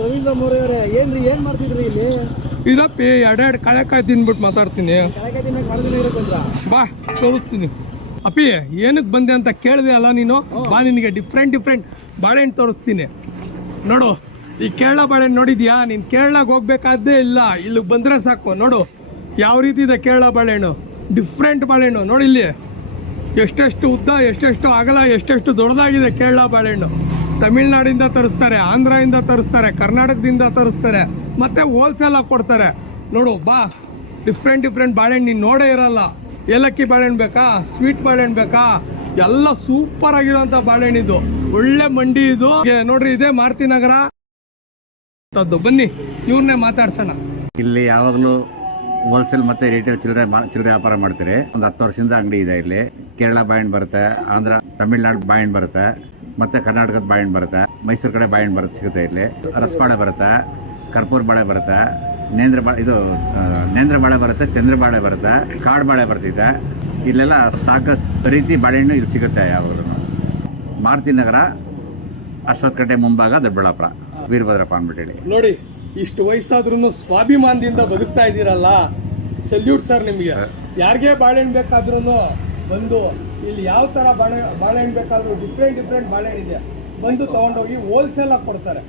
ರವೀಂದ್ರ ಮೋರೆ ಅವರೇ ಏನ್ರಿ ಏನ್ ಮಾಡ್ತಿದ್ರಿ ಇಲ್ಲಿ? ಇದಪ್ಪಿ ಎರಡೆರಡು ಕಳೆಕಾಯಿ ತಿನ್ಬಿಟ್ಟು ಮಾತಾಡ್ತೀನಿ. ಬಾ ತೋರಿಸ್ತೀನಿ. ಅಪ್ಪಿ ಏನಕ್ಕೆ ಬಂದೆ ಅಂತ ಕೇಳಿದೆ ಅಲ್ಲ ನೀನು? ಬಾ ನಿನಗೆ ಡಿಫ್ರೆಂಟ್ ಡಿಫ್ರೆಂಟ್ ಬಾಳೆಹಣ್ಣು ತೋರಿಸ್ತೀನಿ. ನೋಡು ಈ ಕೇರಳ ಬಾಳೆಹಣ್ಣು ನೋಡಿದ್ಯಾ? ನೀನು ಕೇರಳಗೆ ಹೋಗ್ಬೇಕಾದ್ದೇ ಇಲ್ಲ. ಇಲ್ಲಿಗೆ ಬಂದರೆ ಸಾಕು. ನೋಡು ಯಾವ ರೀತಿ ಇದೆ ಕೇರಳ ಬಾಳೆಹಣ್ಣು? ಡಿಫ್ರೆಂಟ್ ಬಾಳೆಹಣ್ಣು. ನೋಡಿ ಇಲ್ಲಿ. ಎಷ್ಟೆಷ್ಟು ಉದ್ದ ಎಷ್ಟೆಷ್ಟು ಅಗಲ ಎಷ್ಟೆಷ್ಟು ದೊಡ್ಡದಾಗಿದೆ ಕೇರಳ ಬಾಳೆಹಣ್ಣು. ತಮಿಳ್ನಾಡಿಂದ ತರಿಸ್ತಾರೆ, ಆಂಧ್ರದಿಂದ ತರಿಸ್ತಾರೆ, ಕರ್ನಾಟಕದಿಂದ ತರಿಸ್ತಾರೆ, ಮತ್ತೆ ಹೋಲ್ಸೇಲ್ ಆಗಿ ಕೊಡ್ತಾರೆ. ನೋಡು, ಬಾ. ಡಿಫ್ರೆಂಟ್ ಡಿಫ್ರೆಂಟ್ ಬಾಳೆಹಣ್ಣು ನೀನು ನೋಡೇ ಇರಲ್ಲ. ಏಲಕ್ಕಿ ಬಾಳೆಹಣ್ಣು ಬೇಕಾ? ಸ್ವೀಟ್ ಬಾಳೆಹಣ್ಣು ಬೇಕಾ? ಎಲ್ಲ ಸೂಪರ್ ಆಗಿರುವಂತ ಬಾಳೆಹಣ್ಣು ಇದು. ಒಳ್ಳೆ ಮಂಡಿ ಇದು. ನೋಡ್ರಿ, ಇದೇ ಮಾರುತಿ ನಗರ. ಬನ್ನಿ ಇವ್ರನ್ನೇ ಮಾತಾಡ್ಸೋಣ. ಇಲ್ಲಿ ಯಾವಾಗಲೂ ಹೋಲ್ಸೇಲ್ ಮತ್ತೆ ರಿಟೇಲ್ ಚಿಲ್ಲರೆ ಚಿಲ್ಲರೆ ವ್ಯಾಪಾರ ಮಾಡ್ತಾರೆ. ಒಂದು ಹತ್ತು ವರ್ಷದಿಂದ ಅಂಗಡಿ ಇದೆ ಇಲ್ಲಿ. ಕೇರಳ ಬಾಳೆಹಣ್ಣು ಬರುತ್ತೆ, ಆಂಧ್ರ, ತಮಿಳ್ನಾಡು ಬಾಳೆಹಣ್ಣು ಬರುತ್ತೆ. ಮತ್ತೆ ಕರ್ನಾಟಕದ ಬಾಳೆಹಣ್ಣು ಬರುತ್ತೆ ಮೈಸೂರು ಕಡೆ ಬಾಳೆಹಣ್ಣು ಬರುತ್ತೆ ಸಿಗುತ್ತೆ ಇಲ್ಲಿ. ರಸಬಾಳೆ ಬರುತ್ತೆ ಕರ್ಪೂರ ಬಾಳೆ ಬರುತ್ತೆ ನೇಂದ್ರ ಬಾಳೆ ಇದು ನೇಂದ್ರ ಬಾಳೆ ಬರುತ್ತೆ ಚಂದ್ರ ಬಾಳೆ ಬರುತ್ತೆ ಕಾಡು ಬಾಳೆ ಬರ್ತಿದೆ. ಇಲ್ಲೆಲ್ಲ ಸಾಕಷ್ಟು ರೀತಿ ಬಾಳೆಹಣ್ಣು ಇಲ್ಲಿ ಸಿಗುತ್ತೆ ಯಾವಾಗಲೂ ಮಾರುತಿ ನಗರ ಅಶ್ವತ್ಥಕಟ್ಟೆ ಮುಂಭಾಗ ದೊಡ್ಡಬಳ್ಳಾಪುರ ವೀರಭದ್ರಪ್ಪ ಅಂದ್ಬಿಟ್ಟು ನೋಡಿ ಇಷ್ಟು ವಯಸ್ಸಾದ್ರೂ ಸ್ವಾಭಿಮಾನದಿಂದ ಬದುಕ್ತಾ ಇದ್ದೀರಲ್ಲ? ಸಲ್ಯೂಟ್ ಸರ್ ನಿಮಗೆ. ಯಾರಿಗೆ ಬಾಳೆಹಣ್ಣು ಬೇಕಾದ್ರೂ ಬಂದು ಇಲ್ಲಿ ಯಾವ ಥರ ಬಾಳೆ ಬಾಳೆಹಣ್ಣು ಬೇಕಾದರೂ ಡಿಫ್ರೆಂಟ್ ಡಿಫ್ರೆಂಟ್ ಬಾಳೆಹಣ್ಣಿದೆ ಬಂದು ತೊಗೊಂಡೋಗಿ ಹೋಲ್ಸೇಲಾಗಿ ಕೊಡ್ತಾರೆ.